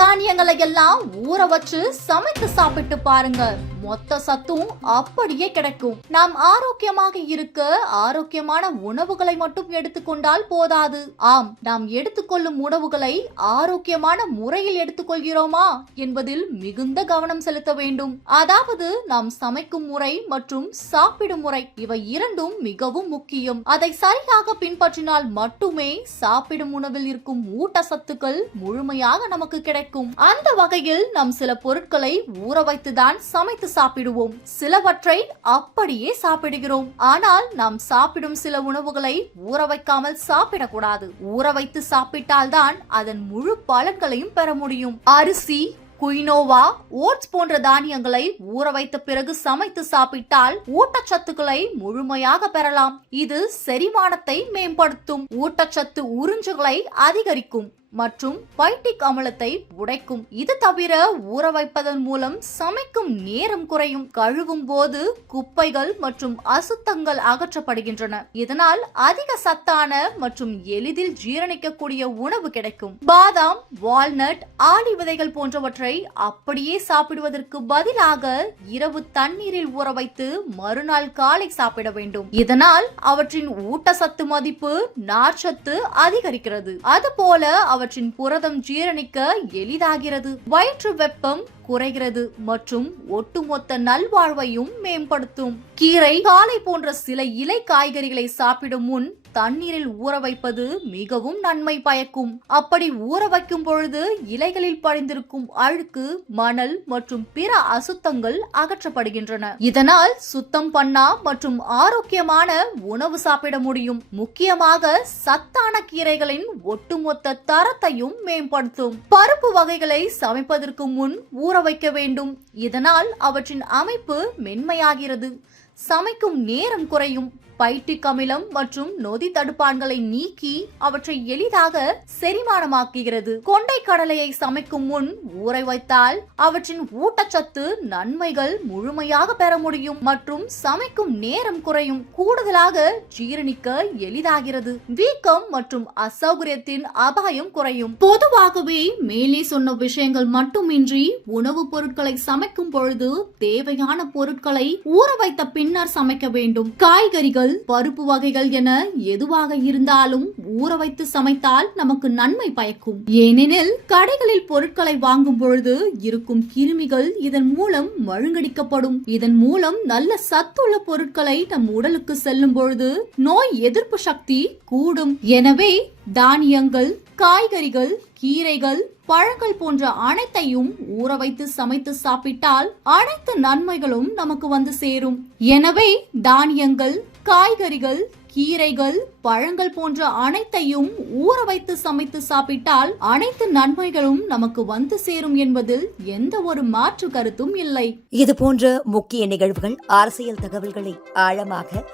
தானியங்களை எல்லாம் ஊற வச்சு சமைத்து சாப்பிட்டு பாருங்க, மொத்த சத்தும் அப்படியே கிடைக்கும். நாம் ஆரோக்கியமாக இருக்க ஆரோக்கியமான உணவுகளை மட்டும் எடுத்துக்கொண்டால் போதாது. ஆம், நாம் எடுத்துக்கொள்ளும் உணவுகளை ஆரோக்கியமான முறையில் எடுத்துக்கொள்கிறோமா என்பதில் மிகுந்த கவனம் செலுத்த வேண்டும். அதாவது நாம் சமைக்கும் முறை மற்றும் சாப்பிடும் முறை, இவை இரண்டும் மிகவும் முக்கியம். அதை சரியாக பின்பற்றினால் மட்டுமே சாப்பிடும் உணவில் இருக்கும் ஊட்டச்சத்துக்கள் முழுமையாக நமக்கு கிடைக்கும். அந்த வகையில் நாம் சில பொருட்களை ஊற வைத்துதான் சமைத்து சாப்பிடுவோம், சிலவற்றை அப்படியே சாப்பிடுகிறோம். ஆனால் நாம் சாப்பிடும் சில உணவுகளை ஊற வைக்காமல் சாப்பிடக்கூடாது. ஊற வைத்து சாப்பிட்டால்தான் அதன் முழு பலன்களையும் பெற முடியும். அரிசி, குயினோவா, ஓட்ஸ் போன்ற தானியங்களை ஊற வைத்த பிறகு சமைத்து சாப்பிட்டால் ஊட்டச்சத்துக்களை முழுமையாக பெறலாம். இது செரிமானத்தை மேம்படுத்தும், ஊட்டச்சத்து உறிஞ்சுகளை அதிகரிக்கும் மற்றும் பைட்டிக் அமிலத்தை உடைக்கும். இது தவிர ஊற வைப்பதன் மூலம் சமைக்கும் நேரம் குறையும். கழுவும் போது குப்பைகள் மற்றும் அசுத்தங்கள் அகற்றப்படுகின்றன. இதனால் அதிக சத்தான மற்றும் எளிதில் ஜீரணிக்கக்கூடிய உணவு கிடைக்கும். பாதாம், வால்நட், ஆளி விதைகள் போன்றவற்றை அப்படியே சாப்பிடுவதற்கு பதிலாக இரவு தண்ணீரில் ஊற வைத்து மறுநாள் காலை சாப்பிட வேண்டும். இதனால் அவற்றின் ஊட்டச்சத்து மதிப்பு, நார்ச்சத்து அதிகரிக்கிறது. அதுபோல அவற்றின் புரதம் ஜீரணிக்க எளிதாகிறது, வயிற்று வெப்பம் குறைகிறது மற்றும் ஒட்டுமொத்த நல்வாழ்வையும் மேம்படுத்தும். கீரை, காலை போன்ற சில இலை காய்கறிகளை சாப்பிடும் முன் தண்ணீரில் ஊற வைப்பது மிகவும் நன்மை பயக்கும். அப்படி ஊற வைக்கும் பொழுது இலைகளில் படிந்திருக்கும் அழுக்கு, மணல் மற்றும் பிற அசுத்தங்கள் அகற்றப்படுகின்றன. இதனால் சுத்தம் பண்ணா மற்றும் ஆரோக்கியமான உணவு சாப்பிட முடியும். முக்கியமாக சத்தான கீரைகளின் ஒட்டுமொத்த தரத்தையும் மேம்படுத்தும். பருப்பு வகைகளை சமைப்பதற்கு முன் ஊற வைக்க வேண்டும். இதனால் அவற்றின் அமைப்பு மென்மையாகிறது, சமைக்கும் நேரம் குறையும். பைட்டிக் அமிலம் மற்றும் நொதி தடுப்பான்களை நீக்கி அவற்றை எளிதாக செரிமானமாக்குகிறது. கொண்டை கடலையை சமைக்கும் முன் ஊற வைத்தால் அவற்றின் ஊட்டச்சத்து நன்மைகள் முழுமையாக பெற முடியும் மற்றும் சமைக்கும் நேரம் குறையும். கூடுதலாக ஜீரணிக்க எளிதாகிறது. வீக்கம் மற்றும் அசௌகரியத்தின் அபாயம் குறையும். பொதுவாகவே மேலே சொன்ன விஷயங்கள் மட்டுமின்றி உணவுப் பொருட்களை சமைக்கும் பொழுது தேவையான பொருட்களை ஊற வைத்த பின்னர் சமைக்க வேண்டும். காய்கறிகள், பருப்பு வகைகள் என எதுவாக இருந்தாலும் ஊற வைத்து சமைத்தால் நமக்கு நன்மை பயக்கும். ஏனெனில் கடைகளில் பொருட்களை வாங்கும் பொழுது இருக்கும் கிருமிகள் இதன் மூலம் மழுங்கடிக்கப்படும். இதன் மூலம் நல்ல சத்துள்ள பொருட்களை நம் உடலுக்கு செல்லும் பொழுது நோய் எதிர்ப்பு சக்தி கூடும். எனவே தானியங்கள், காய்கறிகள், கீரைகள், பழங்கள் போன்ற அனைத்தையும் ஊற வைத்து சமைத்து சாப்பிட்டால் அனைத்து நன்மைகளும் நமக்கு வந்து சேரும். எனவே தானியங்கள், காய்கறிகள், கீரைகள், பழங்கள் போன்ற அனைத்தையும் ஊற வைத்து சமைத்து சாப்பிட்டால் அனைத்து நன்மைகளும் நமக்கு வந்து சேரும் என்பதில் எந்த ஒரு மாற்று கருத்தும் இல்லை. இது போன்ற முக்கிய நிகழ்வுகள், அரசியல் தகவல்களை ஆழமாக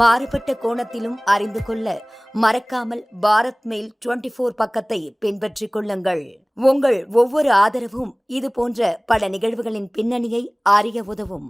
மாறுபட்ட கோணத்திலும் அறிந்து கொள்ள மறக்காமல் பாரத் மெயில் 24 பக்கத்தை பின்பற்றிக் கொள்ளுங்கள். உங்கள் ஒவ்வொரு ஆதரவும் இது போன்ற பல நிகழ்வுகளின் பின்னணியை அறிய உதவும்.